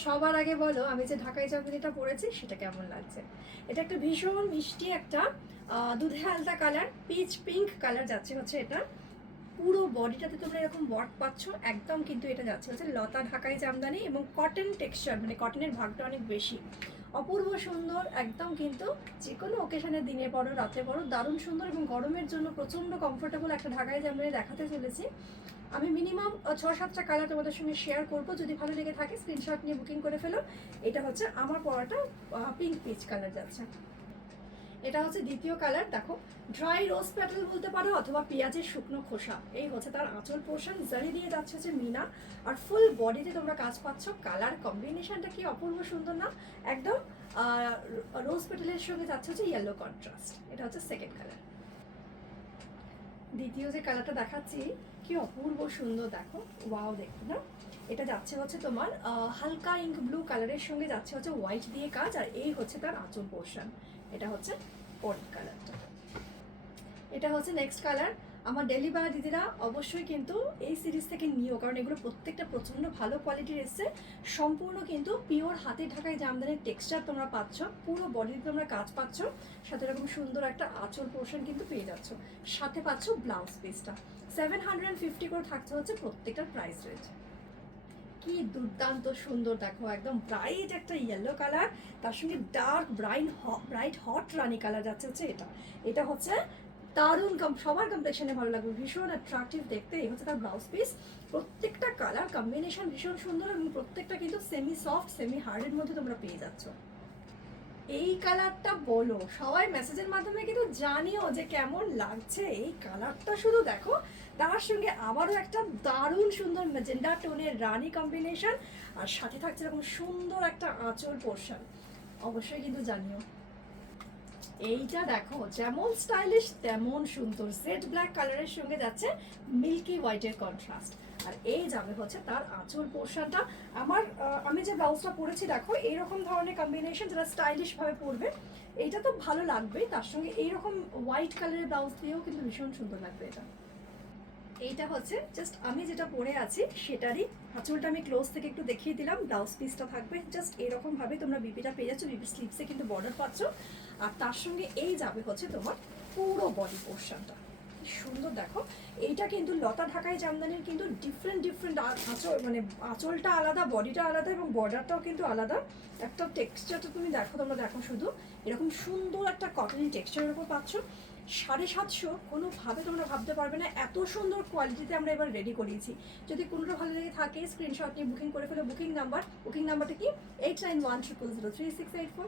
সবার আগে বলো আমি যে ঢাকাই জামদানিটা পরেছি সেটা কেমন লাগছে। এটা একটা ভীষণ মিষ্টি একটা দুধে হালতা কালার, পিচ পিঙ্ক কালার যাচ্ছে হচ্ছে এটা। পুরো বডিটাতে তোমরা এরকম ওয়ার্ক পাচ্ছ, একদম কিন্তু এটা যাচ্ছে হচ্ছে লতা ঢাকাই জামদানি এবং কটন টেক্সচার, মানে কটনের ভাগটা অনেক বেশি। অপূর্ব সুন্দর একদম, কিন্তু যে কোনো ওকেশনের দিনে পরো রাতে পরো দারুণ সুন্দর, এবং গরমের জন্য প্রচণ্ড কমফোর্টেবল একটা ঢাকাই জামদানি দেখাতে চলেছি। আমি মিনিমাম 6-7টা কালার তোমাদের সঙ্গে শেয়ার করব, যদি ভালো লেগে থাকে স্ক্রিনশট নিয়ে বুকিং করে ফেলো। এটা হচ্ছে আমার পরাটা পিঙ্ক পিচ কালার যাচ্ছে। এটা হচ্ছে দ্বিতীয় কালার, দেখো ড্রাই রোজ প্যাটেল বলতে পারো অথবা পেঁয়াজের শুকনো খোসা। এই হচ্ছে তার আঁচল পোর্শন, জারি দিয়ে যাচ্ছে হচ্ছে মিনা, আর ফুল বডিতে তোমরা কাজ পাচ্ছ। কালার কম্বিনেশনটা কি অপূর্ব সুন্দর না, একদম রোজ প্যাটেলের সঙ্গে যাচ্ছে হচ্ছে ইয়েলো কন্ট্রাস্ট। এটা হচ্ছে সেকেন্ড কালার। দ্বিতীয় যে কালারটা দেখাচ্ছি কি অপূর্ব সুন্দর, দেখো ওয়াও, দেখো না। এটা যাচ্ছে হচ্ছে তোমার হালকা ইঙ্ক ব্লু কালারের সঙ্গে যাচ্ছে হচ্ছে হোয়াইট দিয়ে কাজ, আর এই হচ্ছে তার আঁচল পোর্শন। এটা হচ্ছে পরের কালারটা। এটা হচ্ছে নেক্সট কালার। আমার ডেলি বায়া দিদিরা অবশ্যই কিন্তু এই সিরিজ থেকে নিও, কারণ এগুলো প্রত্যেকটা প্রচণ্ড ভালো কোয়ালিটির এসছে। সম্পূর্ণ কিন্তু পিওর হাতে ঢাকায় জামদানির টেক্সচার তোমরা পাচ্ছ, পুরো বডিতে তোমরা কাজ পাচ্ছ, সাথে এরকম সুন্দর একটা আঁচল পোর্শন কিন্তু পেয়ে যাচ্ছ, সাথে পাচ্ছ ব্লাউজ পিসটা। 750 করে থাকছে হচ্ছে প্রত্যেকটার প্রাইস রেঞ্জ। কি দুর্দান্ত সুন্দর, দেখো একদম ব্রাইট একটা ইয়েলো কালার, তার সঙ্গে ডার্ক ব্রাইট হট রানি কালার যাচ্ছে হচ্ছে এটা। এটা হচ্ছে দারুণ সবার কম্প্লেশনে ভালো লাগবে, ভীষণ অ্যাট্রাকটিভ দেখতে। এই হচ্ছে তার ব্লাউজ পিস। প্রত্যেকটা কালার কম্বিনেশন ভীষণ সুন্দর, এবং প্রত্যেকটা কিন্তু সেমি সফট সেমি হার্ডের মধ্যে তোমরা পেয়ে যাচ্ছ। এই কালারটা বলো, সবাই মেসেজের মাধ্যমে কিন্তু জানিও যে কেমন লাগছে এই কালারটা, শুধু দেখো। তার সঙ্গে আবারও একটা দারুণ সুন্দর ম্যাজেন্ডা টোনের রানী কম্বিনেশন, আর সাথে থাকছে এরকম সুন্দর একটা আঁচল পোর্শন। অবশ্যই কিন্তু জানিও। এইটা দেখো যেমন স্টাইলিশ তেমন সুন্দর, জেড ব্ল্যাক কালারের সঙ্গে যাচ্ছে মিল্কি হোয়াইটের কন্ট্রাস্ট, আর এই যাবে হচ্ছে তার আঁচল পোর্শনটা। আমি যে ব্লাউজটা পরেছি দেখো এইরকম ধরনের কম্বিনেশন, যারা স্টাইলিশ ভাবে পরবে এইটা তো ভালো লাগবেই, তার সঙ্গে এইরকম হোয়াইট কালারের ব্লাউজ দিয়েও কিন্তু ভীষণ সুন্দর লাগবে এটা। এইটা হচ্ছে জাস্ট আমি যেটা পরে আছি সেটারই আঁচলটা আমি ক্লোজ থেকে একটু দেখিয়ে দিলাম। ব্লাউজ পিসটা থাকবে জাস্ট এরকম ভাবে, তোমরা বিপিটা পেয়ে যাচ্ছ, বিপি স্লিভসে কিন্তু বর্ডার পাচ্ছ, আর তার সঙ্গে এই যাবে হচ্ছে তোমার পুরো বডি পোর্শনটা। কি সুন্দর দেখো। এইটা কিন্তু লতা ঢাকাই জামদানির কিন্তু ডিফারেন্ট আঁচল, মানে আঁচলটা আলাদা, বডিটা আলাদা, এবং বর্ডারটাও কিন্তু আলাদা। একটা টেক্সচারটা তুমি দেখো, তোমরা দেখো শুধু এরকম সুন্দর একটা কটনের টেক্সচারের উপর পাচ্ছ। 750 কোনোভাবে তোমরা ভাবতে পারবে না এত সুন্দর কোয়ালিটিতে আমরা এবার রেডি করিয়েছি। যদি কোনোটা ভালো লেগে থাকে স্ক্রিনশট নিয়ে বুকিং করে ফেলো। বুকিং নাম্বারটা কি 8910030684।